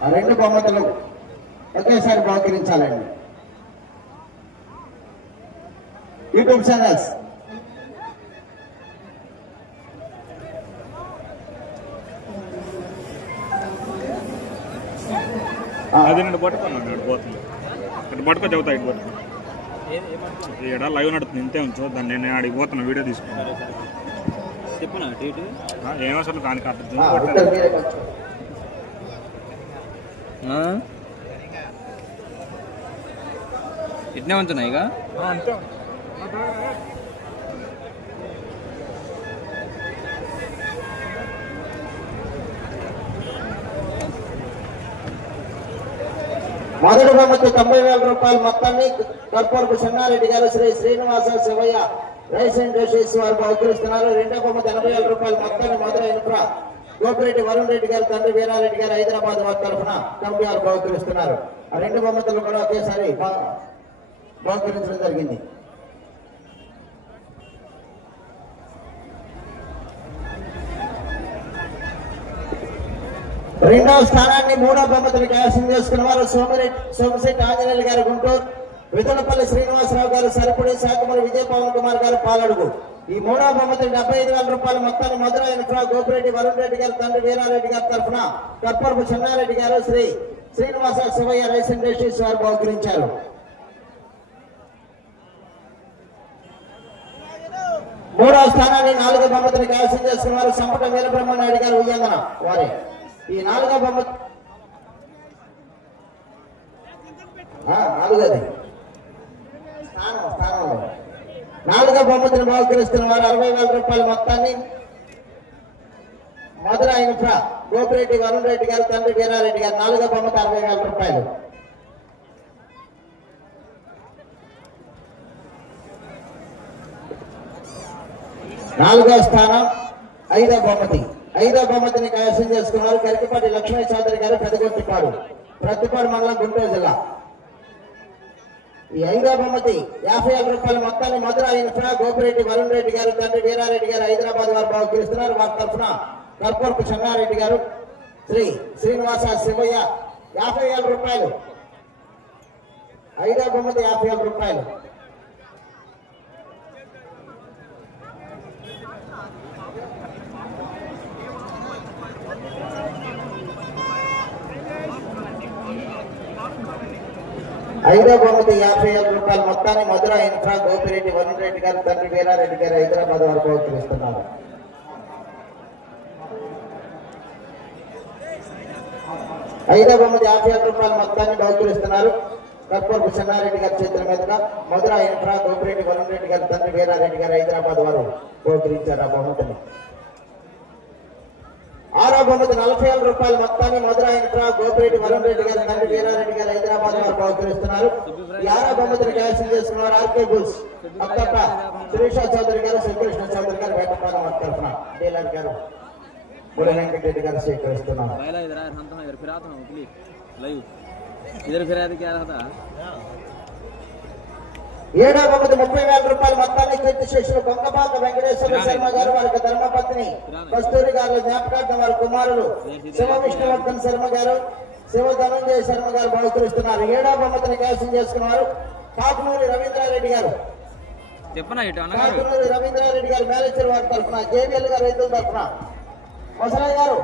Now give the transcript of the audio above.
ఆ రెండు బహుమతులు ఒకేసారి బహుకరించాలండి. యూట్యూబ్ ఛానల్స్ అది నేను పట్టుకున్నాను ఇటు పోతుంది ఇటు పట్టుకో చెబుతా ఇటు పట్టుకో. ఈడ లైవ్ నడుతుంది ఇంతే ఉంచు దాన్ని నేను ఆడికి పోతున్నా వీడియో తీసుకున్నాను చెప్పనా డేట్ ఏం అసలు దానికి అర్థం ఆ, కొట్టాను. ఇద్దరు మీరే కొంచెం. ఇట్నే ఉంచున్నాయి ఇక? మొదటి బహుమతి తొంభై వేల రూపాయల మొత్తాన్ని కర్పూరపు చెన్నారెడ్డి గారు శ్రీ శ్రీనివాస శివయ్య రైస్ అండ్ జోషేస్ వారు బహుకరిస్తున్నారు. రెండో బహుమతి ఎనభై వేల రూపాయల మొత్తాన్ని ఇన్ఫ్రా గోపిరెడ్డి వరుణ్ రెడ్డి గారు తండ్రి వీరారెడ్డి గారు హైదరాబాద్ వారి తరఫున కమిటీ బహుకరిస్తున్నారు. ఆ రెండు బహుమతులు కూడా ఒకేసారి బహుకరించడం జరిగింది. రెండవ స్థానాన్ని మూడో బహుమతులు కైవసం చేసుకున్న వారు సోమిరెడ్డి సోమశెట్టి ఆంజనేయులు గారు గుంటూరు. విదనపల్లి శ్రీనివాసరావు గారు సరిపడి శాఖమూరి విజయ పవన్ కుమార్ గారు పాలడుగు. ఈ మూడో బహుమతి డెబ్బై ఐదు వేల రూపాయల మొత్తాన్ని మధుర ఇన్ఫ్రా గోపిరెడ్డి వరుణ్ రెడ్డి గారు తండ్రి వీరారెడ్డి గారి తరఫున కప్పరపు చెన్నారెడ్డి గారు శ్రీ శ్రీనివాస శివయ్య రైస్ ఇండస్ట్రీస్ వారు బహుకరించారు. మూడవ స్థానాన్ని నాలుగో బహుమతిని కైవసం చేసుకున్న వారు సంపట వీరబ్రహ్మనాయుడు గారు ఉయ్యందన వారే. ఈ నాలుగో బహుమతి ఆ, నాలుగోది. నాలుగో బహుమతిని బహుకరిస్తున్న వారు అరవై వేల రూపాయల మొత్తాన్ని మధుర ఇన్ఫ్రా గోపిరెడ్డి వరుణ్ రెడ్డి గారు తండ్రి వీరారెడ్డి గారు నాలుగో బొమ్మకి అరవై వేల రూపాయలు. నాలుగో స్థానం ఐదో బహుమతి. ఐదో బహుమతిని కైవసం చేసుకున్నారు కరికిపాటి లక్ష్మీ చౌదరి గారు పెదగొట్టిపాడు. ప్రతిపాడు మండలం గుంటూరు జిల్లా. ఈ ఐదో యాభై వేల రూపాయలు మొత్తాన్ని మధుర ఇన్ఫ్రా గోపిరెడ్డి వరుణ్ రెడ్డి గారు తండ్రి వీరారెడ్డి గారు హైదరాబాద్ వారు బహుకరిస్తున్నారు వారి తరఫున కర్పూరపు చెన్నారెడ్డి గారు శ్రీ శ్రీనివాస శివయ్య యాభై వేల రూపాయలు. ఐదో బహుమతి యాభై వేల రూపాయలు. ఐదో బహుమతి యాభై వేల రూపాయలు మొత్తాన్ని మధుర ఇన్ఫ్రా గోపిరెడ్డి వరుణ్ రెడ్డి గారు తండ్రి వీరారెడ్డి గారు హైదరాబాద్ వారు బహుకరిస్తున్నారు ఐదో బహుమతి యాభై వేల రూపాయల మొత్తాన్ని బహుకరిస్తున్నారు. కర్పూర్ చెన్నారెడ్డి గారి చేతుల మీదుగా మధుర ఇన్ఫ్రా గోపిరెడ్డి వరుణ్ రెడ్డి గారు తండ్రి వీరారెడ్డి గారు హైదరాబాద్ వారు బహుకరించారు. ఆ బహుమతిని ఆరో బహుమతి నలభై వేల రూపాయలు మొత్తాన్ని మధురా ఇంట్రా గోపిరెడ్డి వరుణ్ రెడ్డి గారు తండ్రి వీరారెడ్డి గారు హైదరాబాద్ వారు ప్రవర్తిస్తున్నారు ఈ ఆరో బొమ్మతిని క్యాన్సిల్ చేసుకున్న వారు ఆర్కే బుల్స్ అత్తప్ప సురేష చౌదరి గారు శ్రీకృష్ణ చౌదరి గారు వేటపాలెం తరఫున డీలర్ గారు బుడెంకటరెడ్డి గారు స్వీకరిస్తున్నారు. ఇద్దరు ఫిర్యాదు ఏడో బహుమతి ముప్పై వేల రూపాయల మొత్తాన్ని కీర్తి శిష్యులు కొంగపాక వెంకటేశ్వర శర్మ గారు వారికి ధర్మపత్ని కస్తూరి గారు జ్ఞాపకార్థం వారి కుమారులు శివ విష్ణువర్ధన్ శర్మ గారు శివ ధనంజయ శర్మ గారు బహుకరిస్తున్నారు. ఏడో బహుమతిని కైవసం చేసుకున్నారు. కాకునూరి రవీంద్రారెడ్డి గారు. కాకునూరి రవీంద్రారెడ్డి గారు మేనేజర్ వారి తరఫున జేబీఎల్ గారు రైతుల తరఫున. ముసలయ్య గారు.